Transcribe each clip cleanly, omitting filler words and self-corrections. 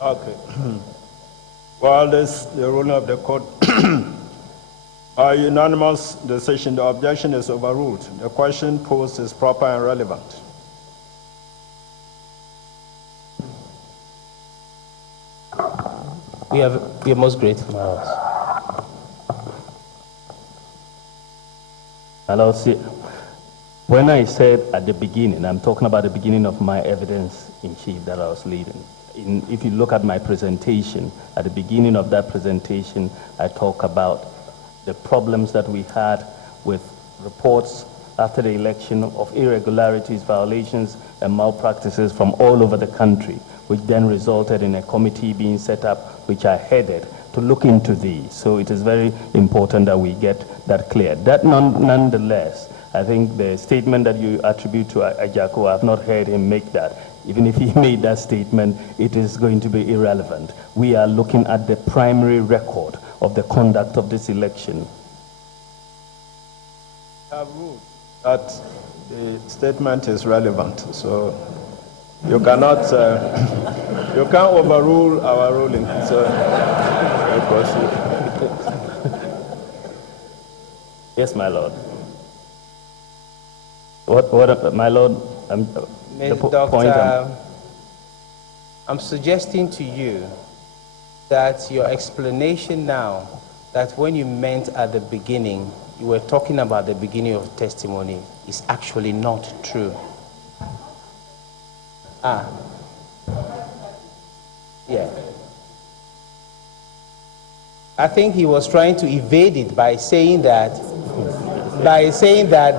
Okay. Well, this the ruling of the court. A unanimous decision. The objection is overruled. The question posed is proper and relevant. We are most grateful. Hello, see, when I said at the beginning, I'm talking about the beginning of my evidence in chief that I was leading. If you look at my presentation, at the beginning of that presentation, I talk about the problems that we had with reports after the election of irregularities, violations, and malpractices from all over the country, which then resulted in a committee being set up, which I headed, to look into these. So it is very important that we get that clear. That nonetheless, I think the statement that you attribute to Ajako, I have not heard him make that. Even if he made that statement, it is going to be irrelevant. We are looking at the primary record of the conduct of this election. I have ruled that the statement is relevant, so you cannot, you can't overrule our ruling. So, yes, my lord. What, my lord? Doctor, I'm suggesting to you that your explanation now, that when you meant at the beginning, you were talking about the beginning of testimony, is actually not true. Yeah. I think he was trying to evade it by saying that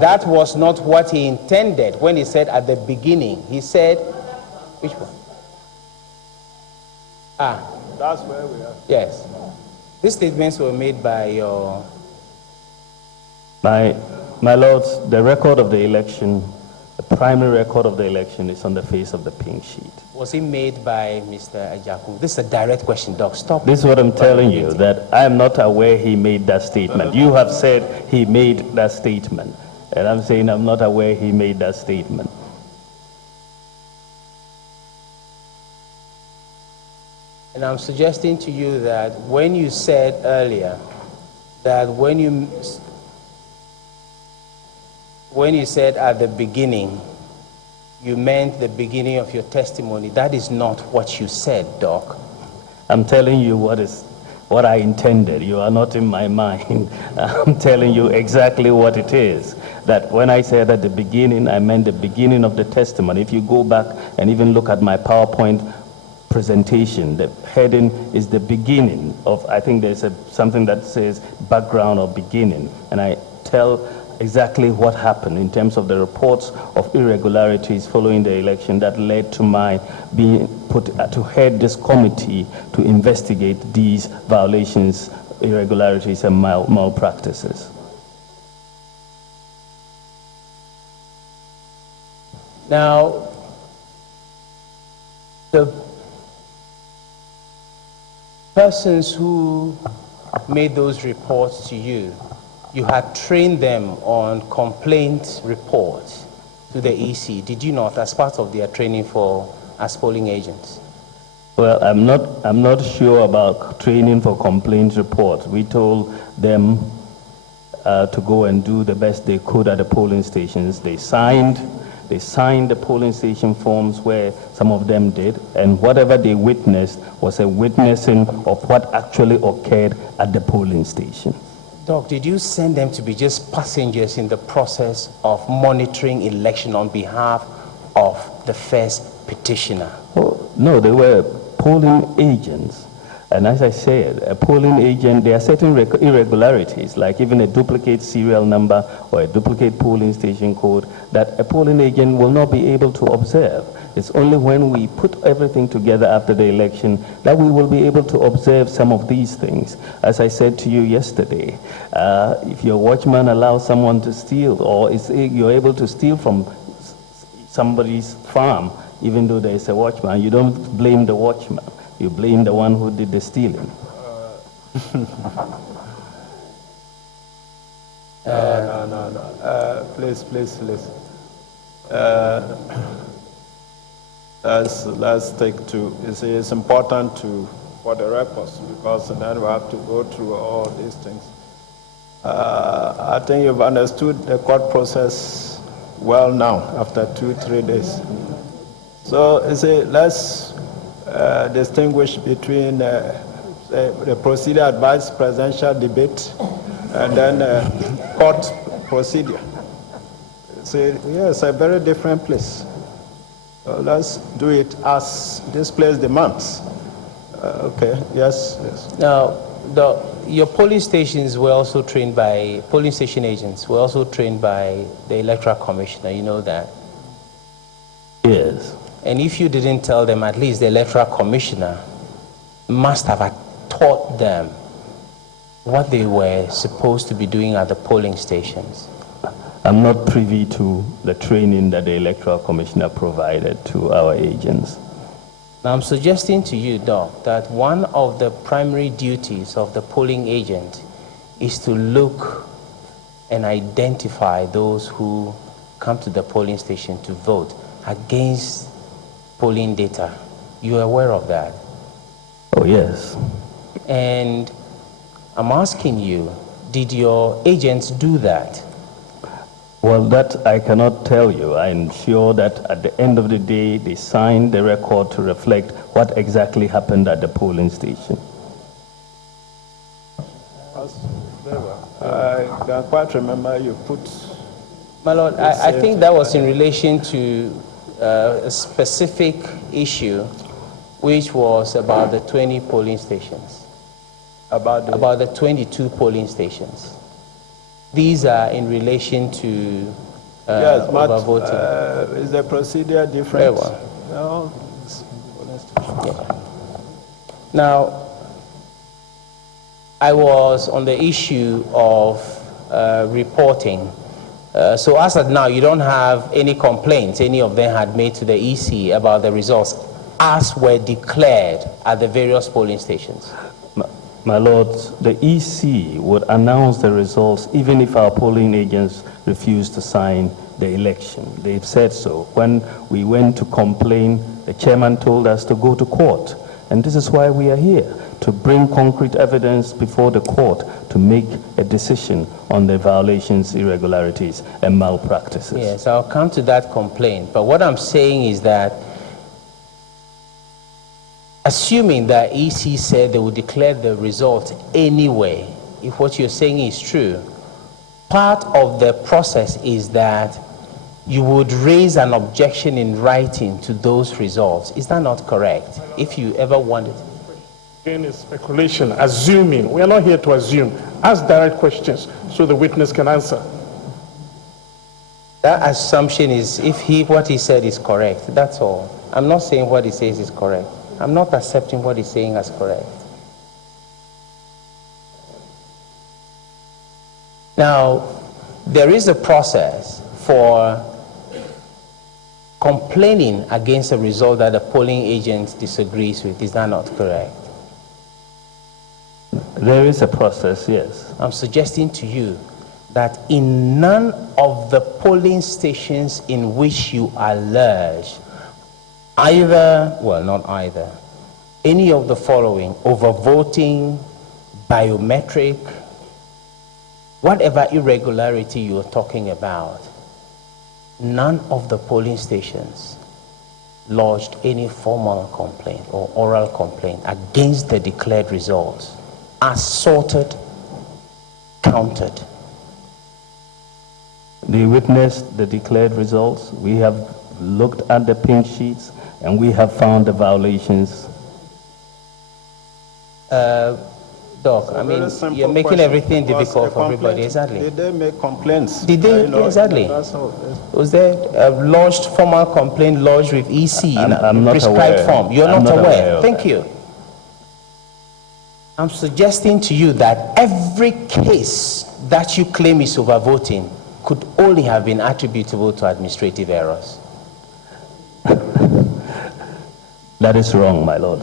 that was not what he intended when he said at the beginning. He said, which one? That's where we are. Yes. These statements were made by your... My lords, the record of the election, the primary record of the election is on the face of the pink sheet. Was it made by Mr. Ajako? This is a direct question, Doc. Stop. This is what I'm telling you, that I am not aware he made that statement. You have said he made that statement. And I'm saying I'm not aware he made that statement. And I'm suggesting to you that when you said earlier that when you said at the beginning, you meant the beginning of your testimony, that is not what you said, Doc. I'm telling you what I intended. You are not in my mind. I'm telling you exactly what it is. That when I said at the beginning, I meant the beginning of the testimony. If you go back and even look at my PowerPoint presentation, the heading is the beginning of, I think there's something that says background or beginning. And I tell exactly what happened in terms of the reports of irregularities following the election that led to my being put to head this committee to investigate these violations, irregularities, and malpractices. Now, the persons who made those reports to you, you had trained them on complaint reports to the EC, did you not, as part of their training as polling agents? Well, I'm not sure about training for complaint reports. We told them to go and do the best they could at the polling stations. They signed the polling station forms, where some of them did, and whatever they witnessed was a witnessing of what actually occurred at the polling station. Doc, did you send them to be just passengers in the process of monitoring election on behalf of the first petitioner? Oh, no, they were polling agents. And as I said, a polling agent, there are certain irregularities, like even a duplicate serial number or a duplicate polling station code, that a polling agent will not be able to observe. It's only when we put everything together after the election that we will be able to observe some of these things. As I said to you yesterday, if your watchman allows someone to steal, or you're able to steal from somebody's farm, even though there is a watchman, you don't blame the watchman. You blame the one who did the stealing. No. Please. Let's take two. It's important for the records because then we have to go through all these things. I think you've understood the court process well now after 2-3 days. So let's distinguish between the procedure advised presidential debate and then court procedure. It's a very different place. So let's do it as this place demands. Okay, yes. Now, your polling stations were also trained by, polling station agents were also trained by the Electoral Commissioner, you know that? Yes. And if you didn't tell them, at least the Electoral Commissioner must have taught them what they were supposed to be doing at the polling stations. I'm not privy to the training that the Electoral Commissioner provided to our agents. Now, I'm suggesting to you, Doc, that one of the primary duties of the polling agent is to look and identify those who come to the polling station to vote against polling data. You are aware of that? Oh, yes. And I'm asking you, did your agents do that? Well, that I cannot tell you. I'm sure that at the end of the day, they signed the record to reflect what exactly happened at the polling station. I can quite remember you put... My Lord, I think that was in relation to a specific issue, which was about the 20 polling stations. About the 22 polling stations. These are in relation to yes, but overvoting. Is the procedure different? Very well. No. Yeah. Now, I was on the issue of reporting. So as of now, you don't have any complaints any of them had made to the EC about the results as were declared at the various polling stations. My Lord, the EC would announce the results even if our polling agents refuse to sign the election. They've said so. When we went to complain, the chairman told us to go to court. And this is why we are here, to bring concrete evidence before the court to make a decision on the violations, irregularities, and malpractices. Yes, I'll come to that complaint. But what I'm saying is that assuming that EC said they would declare the results anyway, if what you're saying is true, part of the process is that you would raise an objection in writing to those results. Is that not correct? If you ever wanted. Again, it's speculation, assuming. We are not here to assume. Ask direct questions so the witness can answer. That assumption is if what he said is correct. That's all. I'm not saying what he says is correct. I'm not accepting what he's saying as correct. Now, there is a process for complaining against a result that the polling agent disagrees with. Is that not correct? There is a process, yes. I'm suggesting to you that in none of the polling stations in which you allege either, well, not either, any of the following: overvoting, biometric, whatever irregularity you're talking about, none of the polling stations lodged any formal complaint or oral complaint against the declared results as sorted, counted. They witnessed the declared results. We have looked at the pink sheets and we have found the violations. Doc, I mean, you're making everything difficult for everybody. Exactly. Did they make complaints? Did they? Exactly. Was there a lodged formal complaint lodged with EC in a prescribed form? You're not aware. Thank you. I'm suggesting to you that every case that you claim is overvoting could only have been attributable to administrative errors. That is wrong, my lord.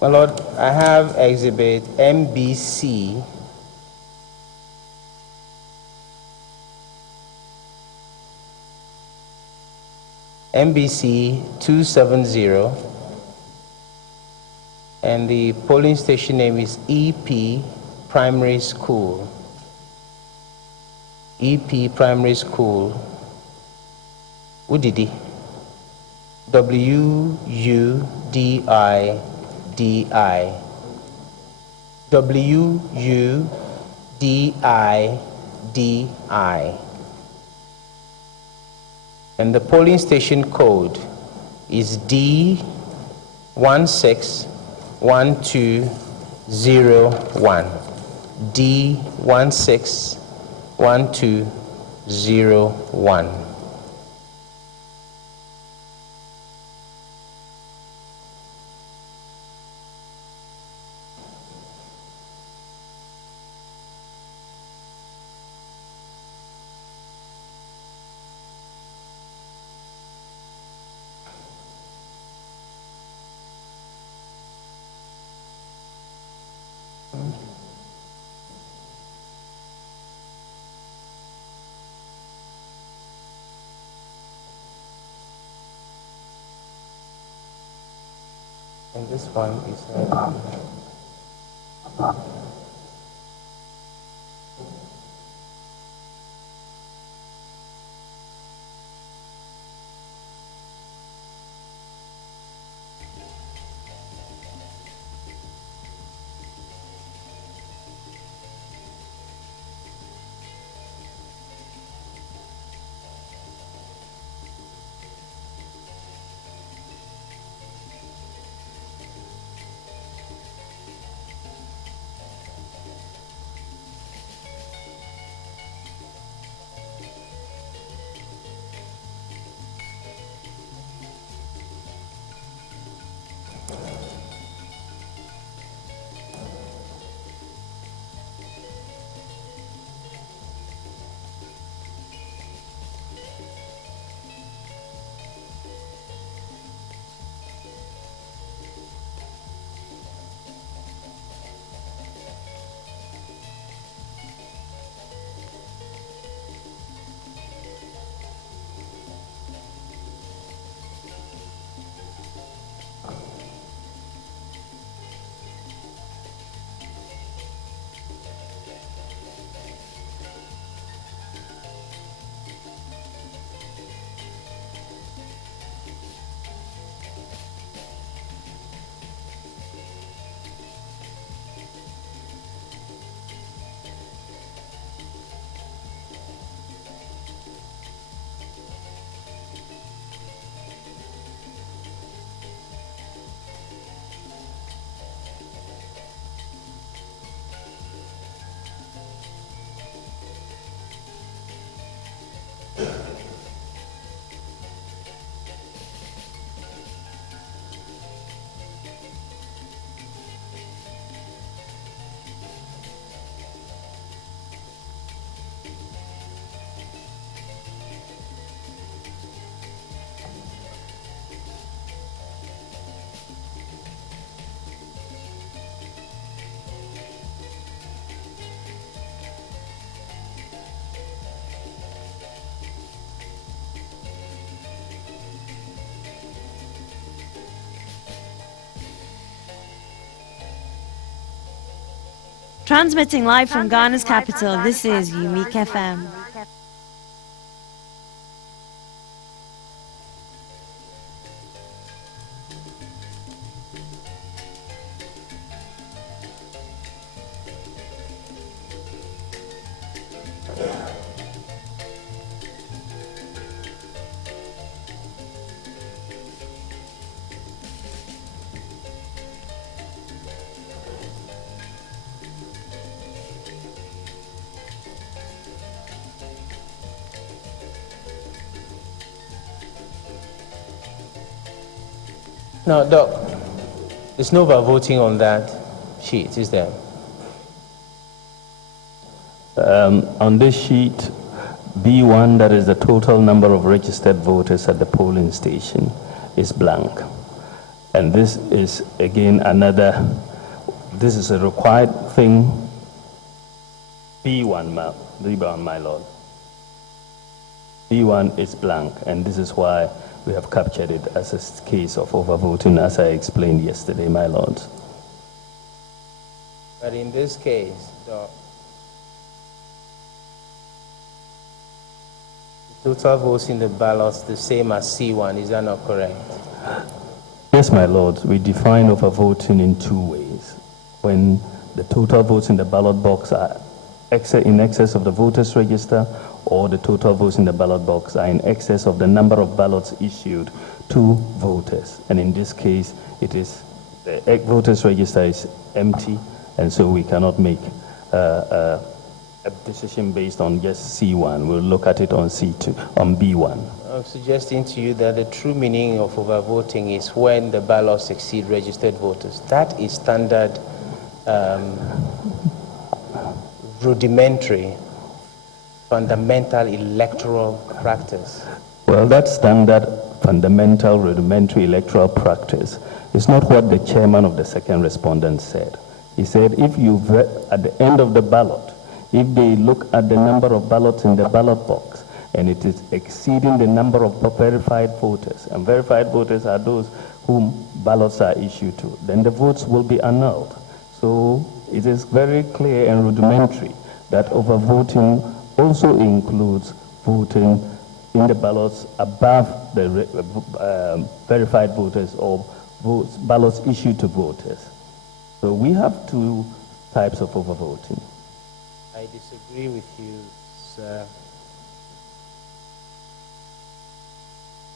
My Lord, I have exhibit MBC. MBC 270, and the polling station name is EP Primary School. EP Primary School. Udidi. W-U-D-I-D-I. W-U-D-I-D-I. And the polling station code is D161201. D161201. And this one is Transmitting live from Ghana's capital, this is Unique FM. No, Doc, there's no voting on that sheet, is there? On this sheet, B1, that is the total number of registered voters at the polling station, is blank. And this is, again, this is a required thing. B1, my lord. B1 is blank, and this is why we have captured it as a case of overvoting, as I explained yesterday, my lord. But in this case, the total votes in the ballots the same as C1, is that not correct? Yes, my lord, we define overvoting in two ways. When the total votes in the ballot box are in excess of the voters' register, or the total votes in the ballot box are in excess of the number of ballots issued to voters. And in this case, it is the voters' register is empty, and so we cannot make a decision based on just C1. We'll look at it on C2, on B1. I'm suggesting to you that the true meaning of overvoting is when the ballots exceed registered voters. That is standard, rudimentary, fundamental electoral practice. Well, that standard, fundamental, rudimentary electoral practice is not what the chairman of the second respondent said. He said if at the end of the ballot, if they look at the number of ballots in the ballot box and it is exceeding the number of verified voters, and verified voters are those whom ballots are issued to, then the votes will be annulled. So it is very clear and rudimentary that overvoting also includes voting in the ballots above the verified voters or ballots issued to voters. So we have two types of overvoting. I disagree with you, sir.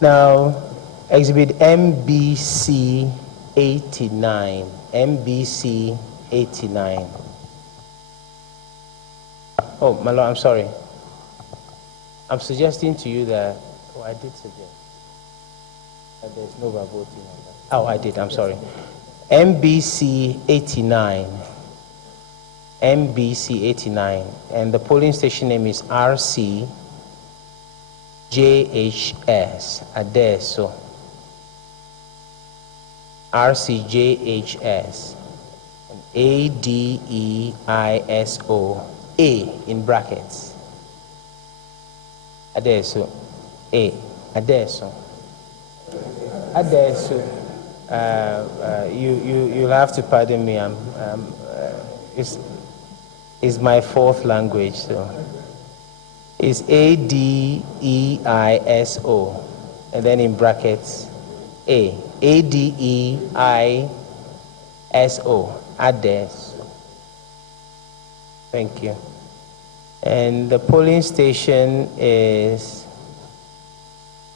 Now, Exhibit MBC 89. MBC 89. Oh, my lord, I'm sorry. I'm suggesting to you that, I did suggest that there's no overvoting on that. Oh, I did, I'm sorry. MBC 89. MBC 89. And the polling station name is RC JHS. Adesso. RCJHS. ADEISO. A in brackets. Adesso. A. Adesso. Adesso. You'll have to pardon me. It's my fourth language, so it's ADEISO, and then in brackets A. ADEISO. Adesso. Thank you. And the polling station is,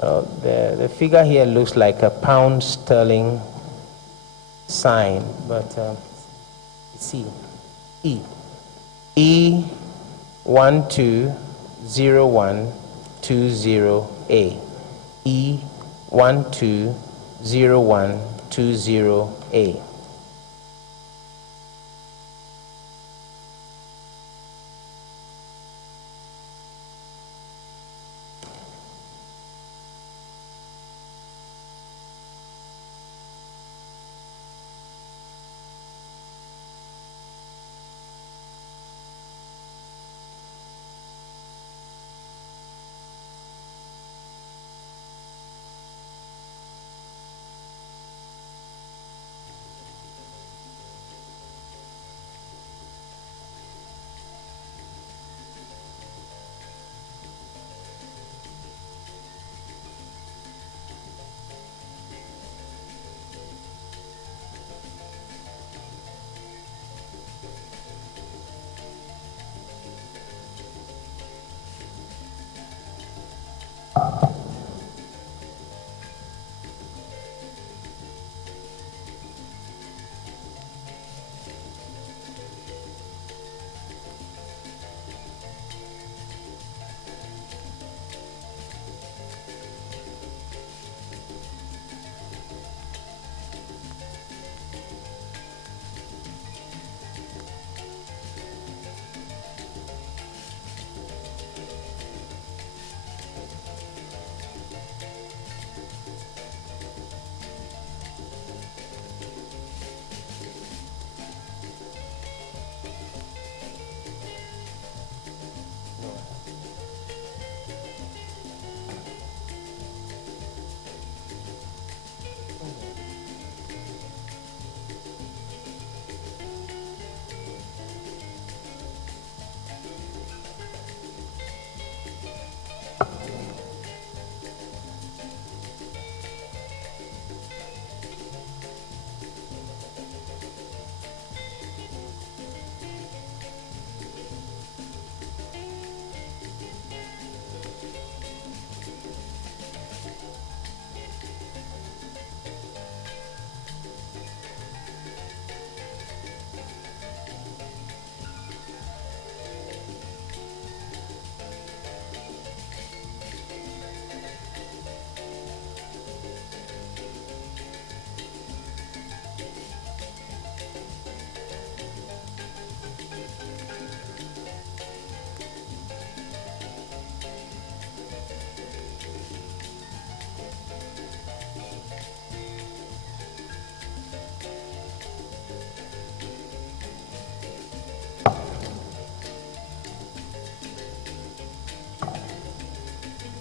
the figure here looks like a pound sterling sign, but C. E. E120120A. E120120A.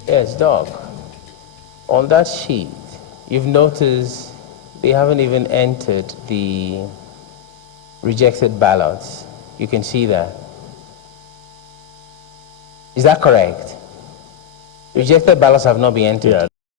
Yes, Doc. On that sheet, you've noticed they haven't even entered the rejected ballots. You can see that. Is that correct? Rejected ballots have not been entered. Yeah.